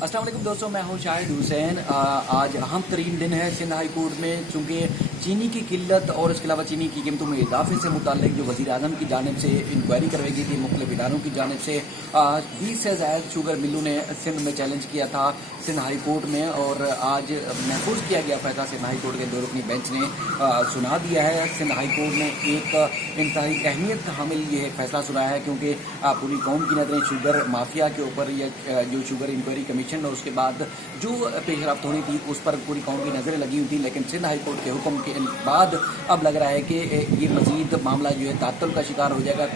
अस्सलाम वालेकुम दोस्तों, मैं हूं शाहिद हुसैन। आज अहम तरीन दिन है सिंध हाई कोर्ट में, चूँकि चीनी की किल्लत और इसके अलावा चीनी की कीमतों में इजाफे से मुताल्लिक जो वज़ीर आज़म की जानिब से इंक्वायरी करवाई गई थी मुख्तलिफ इदारों की जानिब से 20 से ज़ायद शुगर मिलों ने सिंध में चैलेंज किया था सिंध हाई कोर्ट में, और आज महफूज किया गया फैसला सिंध हाई कोर्ट के दो रुकनी बेंच ने सुना दिया है। सिंध हाई कोर्ट ने एक इंतहाई अहमियत का हामिल ये फैसला सुनाया है, क्योंकि पूरी कौम की नज़रें शुगर माफिया के ऊपर, या जो शुगर इंक्वायरी कमीशन और उसके बाद जो पेशरफ्त होनी थी उस पर पूरी कौम की नज़रें लगी हुई थी। लेकिन सिंध हाई कोर्ट के हुक्म के बाद अब लग रहा है कि ये मज़ीद मामला जो है तातुल का शिकार हो जाएगा,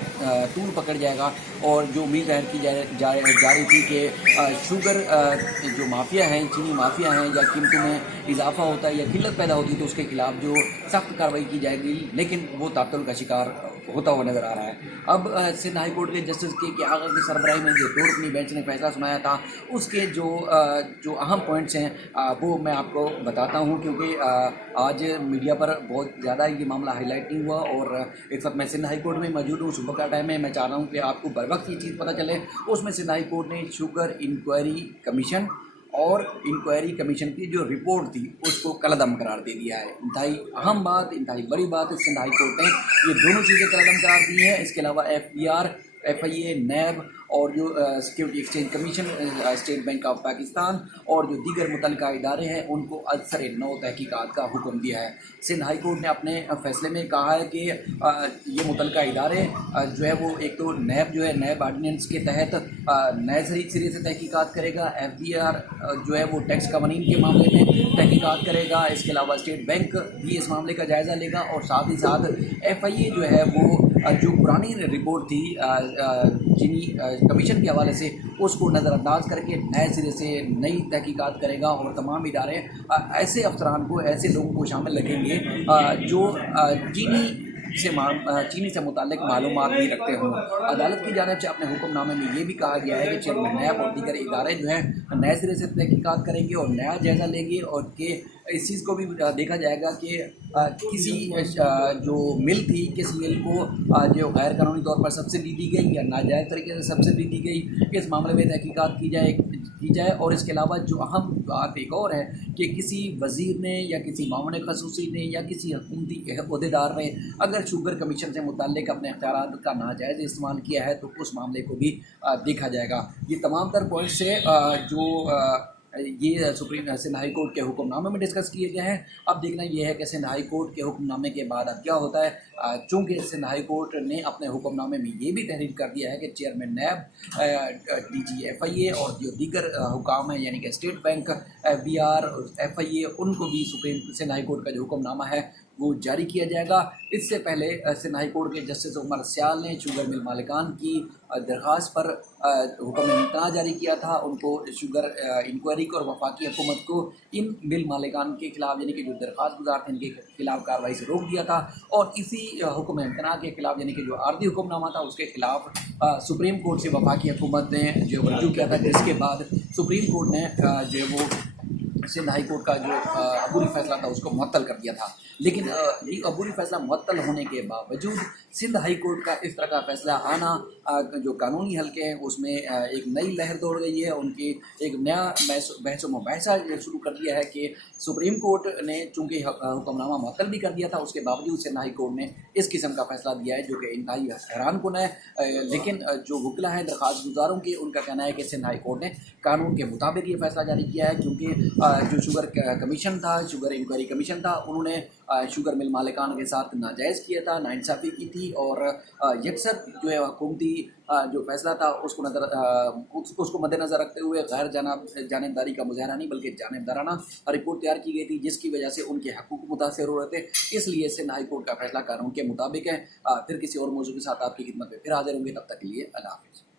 तूल पकड़ जाएगा। और जो उम्मीद जाहिर की जा रही थी कि शुगर जो माफिया हैं, चीनी माफिया हैं, या कीमतों में इजाफा होता है या किल्लत पैदा होती है तो उसके खिलाफ जो सख्त कार्रवाई की जाएगी, लेकिन वो तातुल का शिकार होता हुआ नज़र आ रहा है। अब सिंध हाई कोर्ट के जस्टिस के आगा की सरबराही में जो दो रुकनी बेंच ने फैसला सुनाया था उसके जो अहम पॉइंट्स हैं वो मैं आपको बताता हूं, क्योंकि आज मीडिया पर बहुत ज़्यादा ये मामला हाईलाइट नहीं हुआ। और एक वक्त मैं सिंध हाई कोर्ट में मौजूद हूँ, सुबह का टाइम है, मैं चाह रहा हूँ कि आपको बर वक्त ये चीज़ पता चले। उसमें सिंध हाई कोर्ट ने शुगर इंक्वायरी कमीशन और इंक्वायरी कमीशन की जो रिपोर्ट थी उसको कलअदम करार दे दिया है। इंतहाई अहम बात, इंतहाई बड़ी बात है, सिंध हाई कोर्ट ने ये दोनों चीज़ें कलअदम करार दी हैं। इसके अलावा FBR, FIA, नैब और जो security exchange commission, state bank of Pakistan और जो दीगर मुतल्लिका इदारे हैं उनको अदसर नौ तहकीकात का हुक्म दिया है। सिंध हाई कोर्ट ने अपने फैसले में कहा है कि ये मुतल्लिका इदारे जो है वो एक तो नैब जो है नैब आर्डिनेंस के तहत नए सिरे से तहकीकात करेगा, FBR जो है वो टैक्स कवानीन के मामले में तहकीकात करेगा, इसके अलावा स्टेट बैंक भी इस मामले का जायज़ा लेगा, और साथ ही साथ FIA जो है वो जो पुरानी रिपोर्ट थी चीनी कमीशन के हवाले से उसको नज़रअंदाज करके नए सिरे से नई तहकीकात करेगा। और तमाम इदारे ऐसे अफसरान को, ऐसे लोगों को शामिल रखेंगे जो चीनी से मुताल्लिक मालूमात भी रखते हों। अदालत की जानिब से अपने हुक्मनामे में ये भी कहा गया है कि चेयरमैन नैब और दीगर इदारे जो हैं नए सिरे से तहकीकात करेंगे और नया जायज़ा लेंगे, और कि इस चीज़ को भी देखा जाएगा कि किसी जो मिल थी, किस मिल को जो गैर कानूनी तौर पर सब्सिडी दी गई या नाजायज़ तरीके से सब्सिडी दी गई, इस मामले में तहकीकात की जाए। और इसके अलावा जो अहम बात एक और है कि किसी वज़ीर ने या किसी मामले खसूसी ने या किसी हुकूमती अहदेदार ने अगर शुगर कमीशन से मुताल्लिक अपने इख्तियारात का नाजायज़ इस्तेमाल किया है तो उस मामले को भी देखा जाएगा। ये तमाम तर पॉइंट से जो ये सुप्रीम सिंध हाई कोर्ट के हुक्मनामे में डिस्कस किए गए हैं। अब देखना ये है कि सिंध हाई कोर्ट के हुक्मनामे के बाद अब क्या होता है। चूँकि सिंध हाई कोर्ट ने अपने हुक्मनामे में ये भी तहरीर कर दिया है कि चेयरमैन नैब, DG FIA और जो दीगर हुकाम हैं यानी कि स्टेट बैंक, FBR और FIA, उनको भी सुप्रीम सिंध हाई कोर्ट का जो हुक्मनामा है वो जारी किया जाएगा। इससे पहले सिंध हाई कोर्ट के जस्टिस उमर स्याल ने शुगर मिल मालिकान की दरख्वास्त पर हुक्म इम्तना जारी किया था। उनको शुगर इंक्वायरी को और वफाकी हुकूमत को इन मिल मालिकान के खिलाफ, यानी कि जो दरख्वास्त गुजार थे इनके खिलाफ कार्रवाई से रोक दिया था। और इसी हुक्म इम्तना के खिलाफ, यानी कि जो आर्जी हुक्मनामा था उसके खिलाफ सुप्रीम कोर्ट से वफाकी हुकूमत ने जो रजू किया था, जिसके बाद सुप्रीम कोर्ट ने जो वो सिंध हाई कोर्ट का जो अबूरी फैसला था उसको मुअत्तल कर दिया था। लेकिन ये अबूरी फैसला मुअत्तल होने के बावजूद सिंध हाई कोर्ट का इस तरह का फैसला आना जो कानूनी हल्के हैं उसमें एक नई लहर दौड़ गई है। उनकी एक नया बहस मुबाहिसा शुरू कर दिया है कि सुप्रीम कोर्ट ने चूँकि हुक्मनामा मुअत्तल भी कर दिया था, उसके बावजूद सिंध हाई कोर्ट ने इस किस्म का फैसला दिया है जो कि इंतहाई हैरान कुन है। लेकिन जो वकील हैं दरख्वास्त गुजारों की, उनका कहना है कि सिंध हाई कोर्ट ने कानून के मुताबिक ये फैसला जारी किया है, क्योंकि जो शुगर कमीशन था, शुगर इंक्वायरी कमीशन था, उन्होंने शुगर मिल मालिकान के साथ नाजायज़ किया था, नाइंसाफ़ी की थी। और यकसर जो है हुकूमती जो फैसला था उसको मद्देनज़र रखते हुए गैर जानिबदारी का मुज़ाहरा नहीं बल्कि जानिबदाराना रिपोर्ट तैयार की गई थी, जिसकी वजह से उनके हकूक़ मुतासर हो रहे थे। इसलिए सिंध हाई कोर्ट का फैसला कानून के मुताबिक है। फिर किसी और मौजूद के साथ आपकी खिदमत में फिर हाजिर होंगे, तब तक के लिए अल्लाह हाफ़िज़।